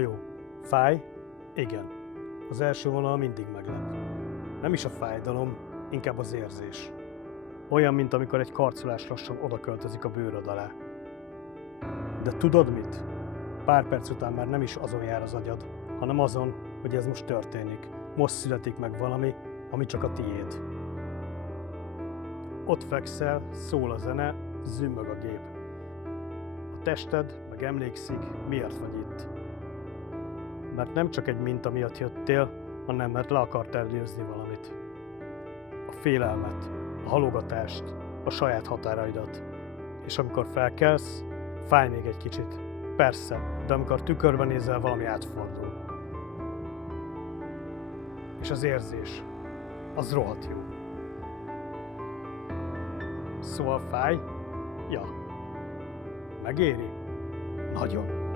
jó. Fáj? Igen. Az első vonal mindig meglep. Nem is a fájdalom, inkább az érzés. Olyan, mint amikor egy karcolás lassan odaköltözik a bőröd alá. De tudod mit? Pár perc után már nem is azon jár az agyad, hanem azon, hogy ez most történik. Most születik meg valami, ami csak a tiéd. Ott fekszel, szól a zene, zümmög a gép. A tested meg emlékszik, miért vagy itt. Mert nem csak egy minta miatt jöttél, hanem mert le akartál győzni valamit. A félelmet, a halogatást, a saját határaidat. És amikor felkelsz, fáj még egy kicsit. Persze, de amikor tükörben nézel, valami átfordul. És az érzés, az rohadt jó. Szóval fáj? Ja. Megéri? Nagyon.